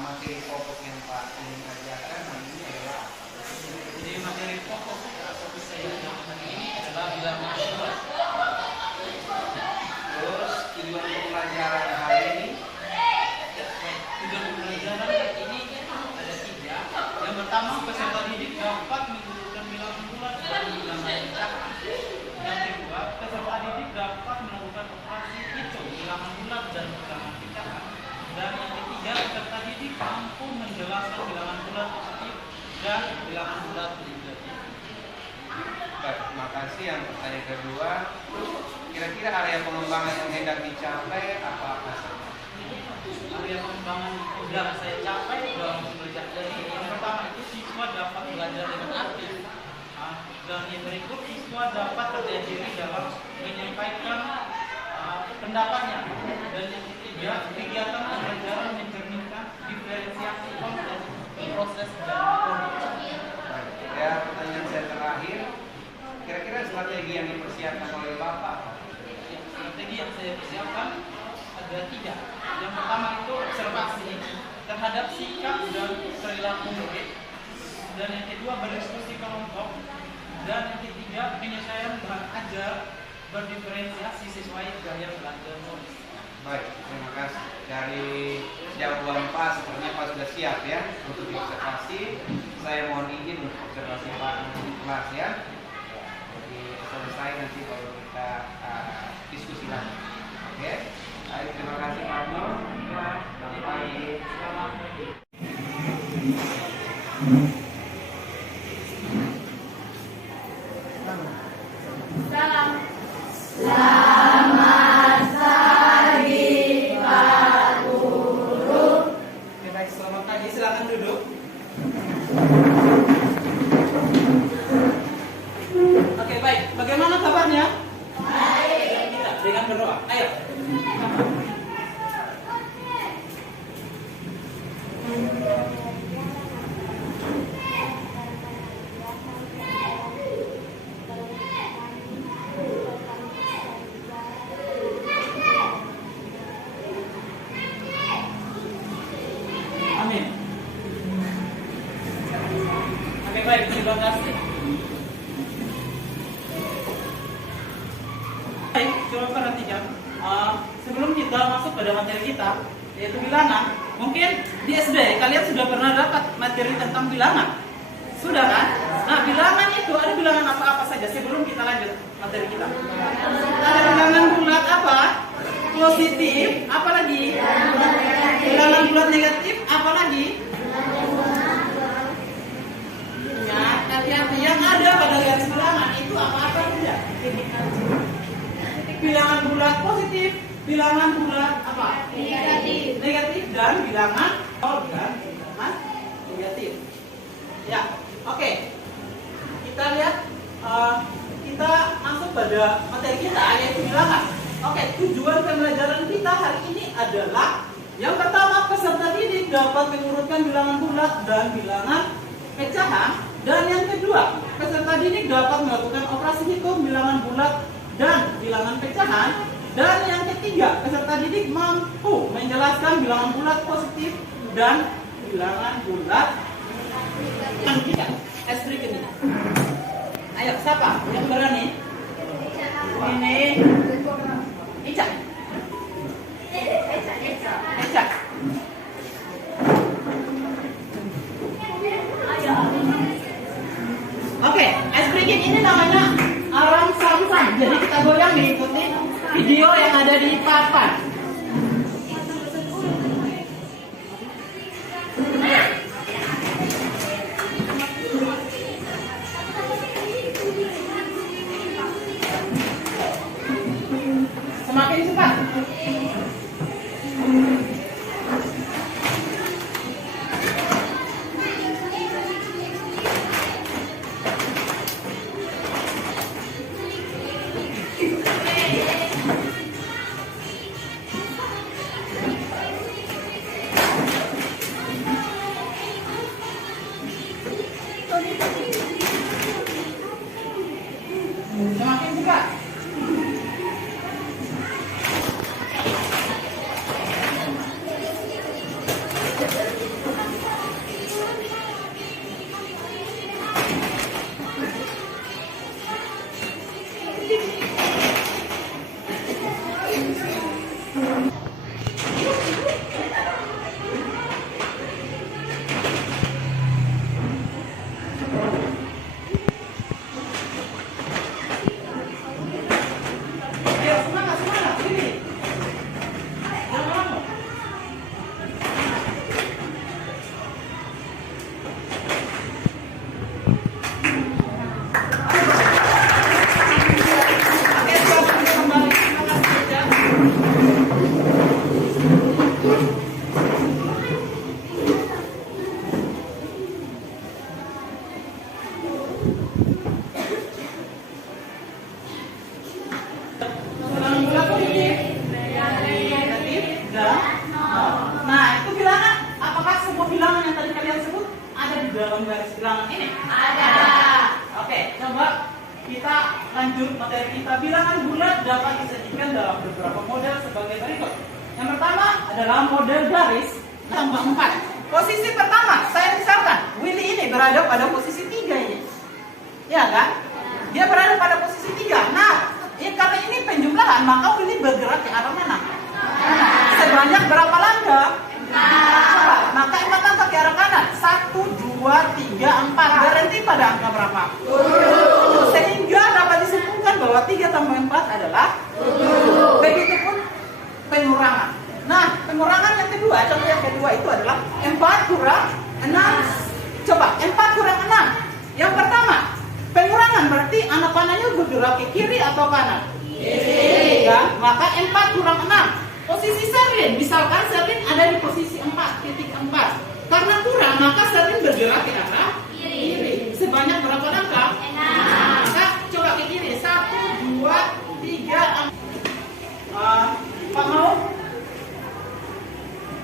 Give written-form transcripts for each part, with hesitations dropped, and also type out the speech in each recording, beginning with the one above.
materi pokok yang Pak ingin ajarkan hari ini adalah apa? Jadi materi pokok atau bisa yang hari ini adalah bilangan bulat. Terus tujuan pembelajaran hari ini? Tujuan pembelajaran hari ini ada 3. Yang pertama, peserta didik dapat mengumpulkan bilangan bulat dan bilangan pecahan. Yang kedua, peserta didik dapat melakukan operasi hitung bilangan bulat dan bilangan pecahan. Dan yang ketiga, peserta didik mampu menjelaskan bilangan bulat positif dan bilangan bulat negatif. Baik, terima kasih. Yang pertanyaan kedua, kira-kira area pengembangan yang hendak dicapai apa saja? Area pengembangan sudah saya capai dalam belajar dari yang pertama itu siswa dapat belajar dengan aktif. Dan yang berikut siswa dapat percaya diri dalam menyampaikan pendapatnya. Dan yang ketiga, kegiatan pembelajaran mencerminkan diferensiasi konteks, proses dan kondisi. Ya, pertanyaan saya terakhir, kira-kira strategi yang dipersiapkan oleh Bapak? Strategi yang saya persiapkan ada 3. Yang pertama itu observasi terhadap sikap dan perilaku murid. Dan yang kedua berdiskusi kelompok. Dan yang ketiga penyesuaian bahan ajar berdiferensiasi sesuai gaya belajar murid. Baik, terima kasih. Dari jawaban Pak, sepertinya Pak sudah siap ya untuk diobservasi. Saya mohon izin untuk observasi Pak di kelas ya. Jadi selesai nanti baru kita diskusi lagi. Oke. Baik, terima kasih Pak Nur. Selamat pagi. Selamat pagi. Salam. Selamat pagi Pak Guru. Oke, baik, selamat pagi. Silakan duduk. Oke, baik. Bagaimana kabarnya? Baik. Dengan berdoa. Ayo. Amin. Oke, baik. Terima kasih. Baik, coba perhatikan. Sebelum kita masuk pada materi kita, yaitu bilangan, mungkin di SD kalian sudah pernah dapat materi tentang bilangan. Sudah kan? Nah, bilangan itu ada bilangan apa-apa saja sebelum kita lanjut materi kita. Ada bilangan bulat apa? Positif, apa lagi? Bilangan bulat negatif, apa lagi? Ya, hati-hati. Yang ada pada garis bilangan itu apa-apa saja? Bilangan bulat positif, bilangan bulat apa? Negatif dan bilangan nol dan bilangan negatif. Ya, oke. Kita lihat, kita masuk pada materi kita yaitu bilangan. Oke, tujuan pembelajaran kita hari ini adalah yang pertama, peserta didik dapat mengurutkan bilangan bulat dan bilangan pecahan. Dan yang kedua, peserta didik dapat melakukan operasi hitung bilangan bulat dan bilangan pecahan. Dan yang ketiga, peserta didik mampu menjelaskan bilangan bulat positif dan bilangan bulat negatif. Estri ini. Ayo, siapa yang berani? Ini Ica. Ica. Oke, es bikin ini namanya alarm samsam. Jadi kita goyang diikuti video yang ada di papan. Semakin cepat. dalam garis bilangan ini? Ada. Oke, coba kita lanjut materi kita. Bilangan bulat dapat disajikan dalam beberapa model sebagai berikut. Yang pertama adalah model garis tambah 4. Posisi pertama, saya misalkan Willy ini berada pada posisi 3 ini. Ya kan? Dia berada pada posisi 3. Nah, karena ini penjumlahan, maka Willy bergerak ke arah mana? Sebanyak berapa langkah? Coba, maka 4 langkah ke arah kanan. 1, 2, 3, 4. Berhenti pada angka berapa? 7. Sehingga dapat disimpulkan bahwa 3 tambah 4 adalah 7. Begitupun pengurangan. Nah, pengurangan yang kedua, contoh yang kedua itu adalah 4 kurang 6. Coba, 4 kurang 6. Yang pertama, pengurangan berarti anak panahnya bergerak ke kiri atau kanan? Kiri. Kan? Maka 4 kurang 6. Posisi Sherlyn, misalkan Sherlyn ada di posisi 4.4. Karena kurang, maka Sherlyn bergerak ke arah kiri. Sebanyak berapa langkah? 6. Maka coba ke kiri. 1, 2, 3, 4. Pak mau?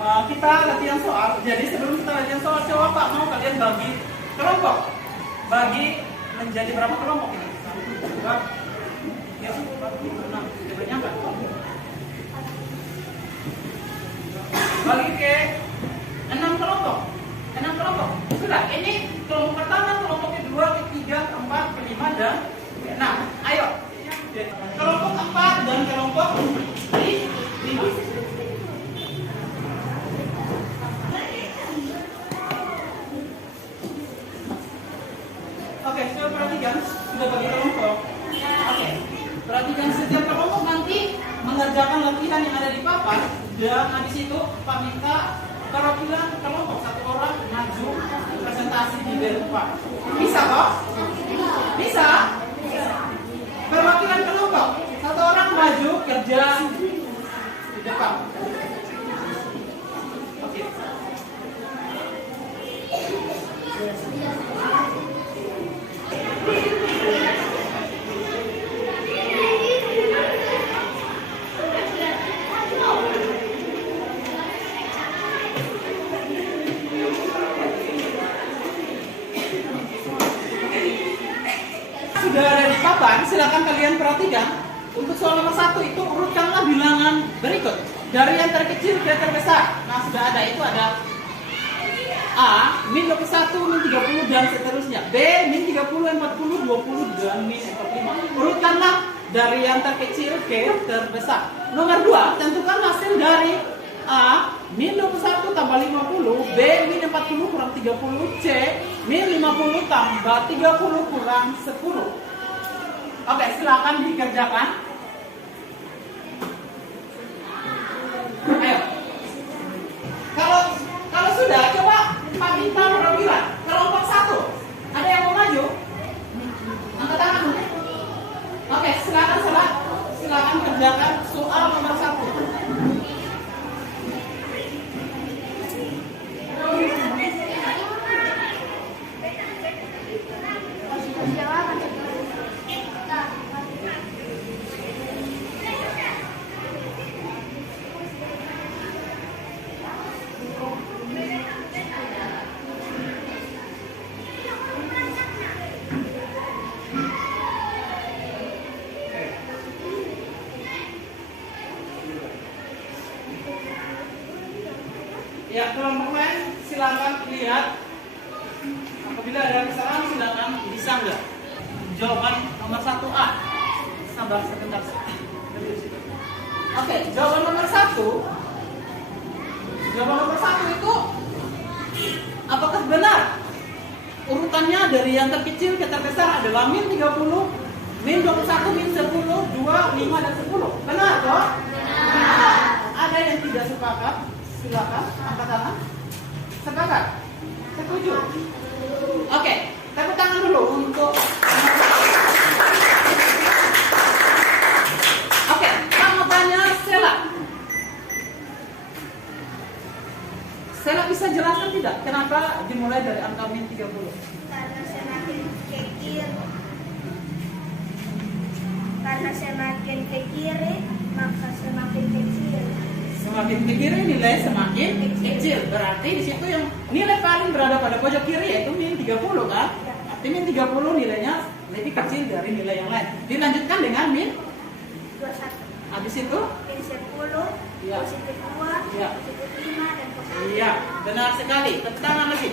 Kita latihan soal. Jadi sebelum kita latihan soal, coba Pak mau kalian bagi kelompok. Bagi menjadi berapa kelompok ini? 1, 2, 3, 4, 5, 6. Banyak kan? Bagi ke 6 kelompok. 6 kelompok. Sudah, ini kelompok pertama, kelompok kedua, ketiga, keempat, kelima, dan keenam. Ayo. Kelompok 4 dan kelompok 5. Oke, coba perhatikan. Sudah bagi kelompok. Oke. Perhatikan setiap kelompok nanti mengerjakan latihan yang ada di papan. Dan habis itu Pak minta perwakilan kelompok 1 orang maju presentasi di depan. Bisa kok? Bisa? Perwakilan kelompok 1 orang maju kerja di depan. Oke. Sudah ada di papan, silakan kalian perhatikan. Untuk soal nomor 1 itu urutkanlah bilangan berikut dari yang terkecil ke terbesar. Nah, sudah ada, itu ada A, min 21, min 30, dan seterusnya. B, min 30, 40, 20, dan min 45. Urutkanlah dari yang terkecil ke terbesar. Nomor 2, tentukan hasil dari A, min 21 tambah 50, B, min 40 kurang 30, C, min 50 tambah 30 kurang 10. Oke, silakan dikerjakan. Ayo. Kalau sudah, coba Pak minta perwakilan kelompok 1. Ada yang mau maju? Angkat tangan. Oke, silakan kerjakan soal nomor 1. Ya, kelompok lain silakan lihat. Apabila ada kesalahan silakan disanggah. Jawaban nomor 1A. Sabar sebentar. Oke, jawaban nomor 1. Jawaban nomor 1 itu apakah benar? Urutannya dari yang terkecil ke terbesar adalah min 30, min 21, min 10, 2, 5, dan 10. Benar toh? Benar. Ada yang tidak sepakat? Silakan angkat tangan. Sepakat? Setuju? Oke, tepuk tangan dulu untuk. Oke, kamu tanya Sela. Sela bisa jelaskan tidak kenapa dimulai dari angka min 30? Karena semakin ke kiri, maka semakin kecil. Semakin ke kiri nilai semakin kecil. Berarti di situ yang nilai paling berada pada pojok kiri yaitu min 30 kan? Arti min 30 nilainya lebih kecil dari nilai yang lain. Dilanjutkan dengan min 21. habis itu Min 10, Iya. positif 2, Iya. positif 5, dan positif iya, benar sekali. Tepuk tangan lagi.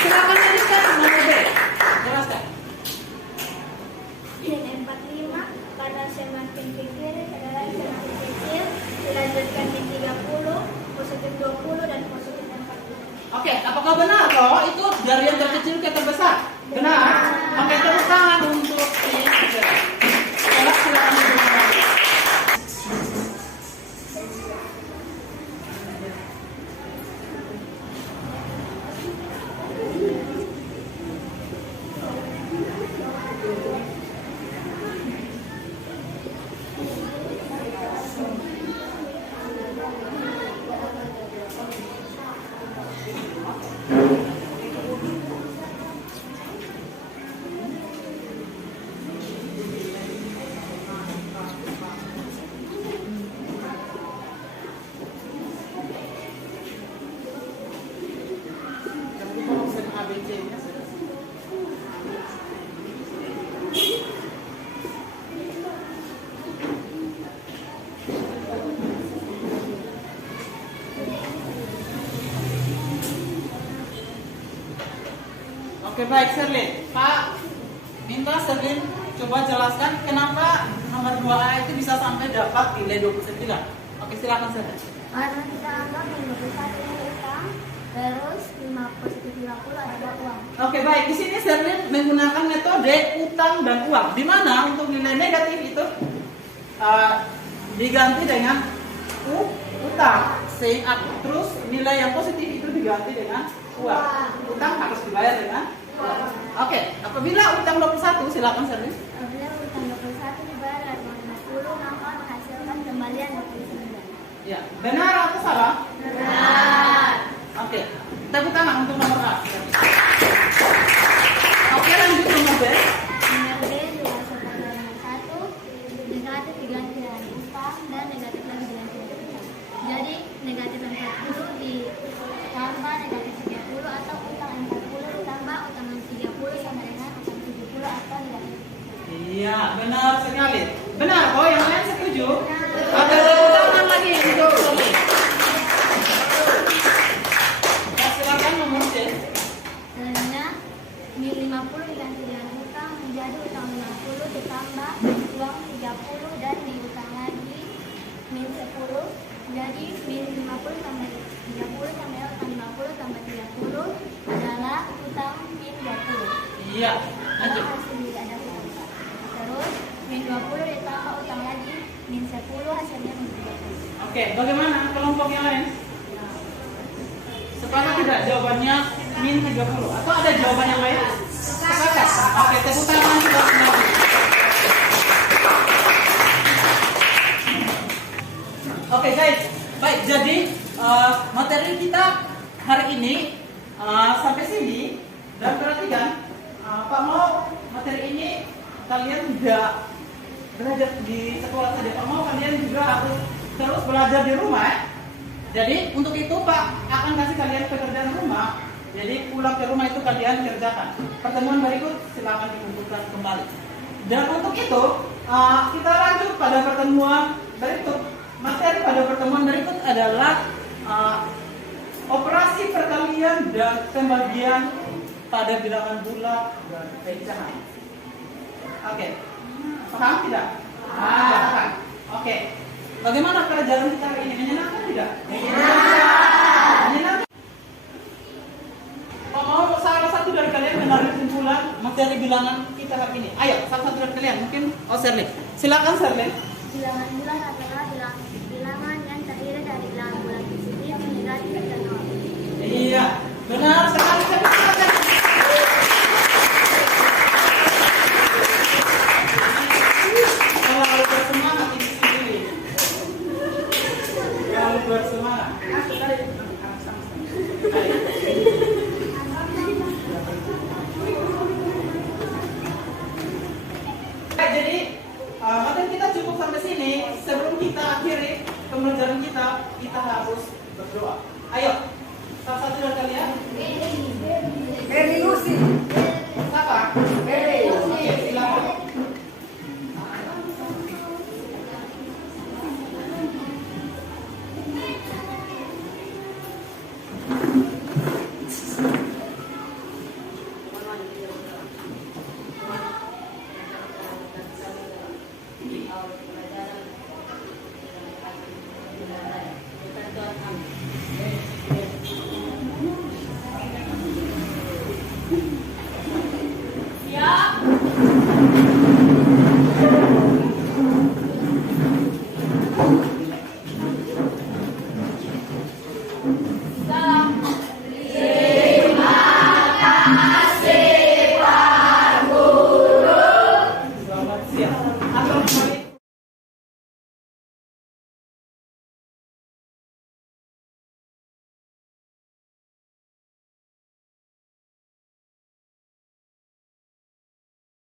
Silakan lanjutkan nomor B. Jelaskan. Min 45, karena semakin ke kiri adalah semakin kecil. Dilanjutkan min 30, positif 20, dan positif 40. Oke, apakah benar toh itu dari yang terkecil ke terbesar? Benar. Oke, tepuk tangan untuk ini. Silakan lanjutkan. Oke, baik Serlin. Pak, minta Serlin coba jelaskan kenapa nomor 2A itu bisa sampai dapat nilai 29. Oke, silakan Serlin. Karena kita anggap min 21 ini utang, terus 5 positif 50 adalah uang. Oke, baik. Di sini Serlin menggunakan metode utang dan uang. Di mana untuk nilai negatif itu diganti dengan utang. Terus nilai yang positif itu diganti dengan uang. Utang harus dibayar dengan uang. Oke, apabila utang 21, silakan Serlin. Apabila utang 21 dibayar dengan uang 50, maka menghasilkan kembalian 29. Ya, benar atau salah? Benar. Oke, tepuk tangan untuk nomor A. Oke, lanjut nomor B. Nomor B juga seperti nomor 1, negatif diganti dengan utang dan negatif lagi diganti dengan utang. Jadi negatif 40 ditambah negatif 30 atau utang 40 ditambah utang 30 sama dengan utang 70 atau negatif. Iya, benar sekali. Benar, oh yang lain setuju? Oke, tepuk tangan lagi untuk Soli. Ya, silakan nomor C. Selanjutnya min 50 diganti dengan utang menjadi utang 50 ditambah uang 30 dan diutang lagi min 10. Jadi min 50 tambah 30 sama utang 50 tambah 30 adalah utang min 20. Iya, lanjut. Hasil tidak ada utang. Terus min 20 ditambah utang lagi min 10 hasilnya min 20. Oke, bagaimana kelompok yang lain? Sepakat tidak jawabannya min 30? Atau ada jawaban yang lain? Sepakat. Oke, tepuk tangan juga kembali. Oke guys, baik. Jadi materi kita hari ini sampai sini dan perhatikan, Pak mau materi ini kalian tidak belajar di sekolah saja, Pak mau kalian juga harus terus belajar di rumah. Ya? Jadi untuk itu Pak akan kasih kalian pekerjaan rumah. Jadi pulang ke rumah itu kalian kerjakan. Pertemuan berikut silakan dikumpulkan kembali. Dan untuk itu kita lanjut pada pertemuan berikut. Materi pada pertemuan berikut adalah operasi perkalian dan pembagian pada bilangan bulat dan pecahan. Oke, paham tidak? Paham. Oke, bagaimana pelajaran kita hari ini? Menyenangkan tidak? Menyenangkan. Kalau mau salah satu dari kalian menarik kesimpulan materi bilangan kita hari ini, ayo salah satu dari kalian mungkin Serlin. Silakan Serlin. Bilangan bulat adalah bilangan yang terdiri dari bilangan bulat positif, negatif, dan nol. Iya, benar sekali. Kalau bersemangat ini sendiri. Kalau bersemangat. Jadi materi kita cukup sampai sini. Sebelum kita akhiri pembelajaran kita harus berdoa. Ayo, salah satu dari kalian. Mary Lucy. Siapa? Mary. Oke, silakan.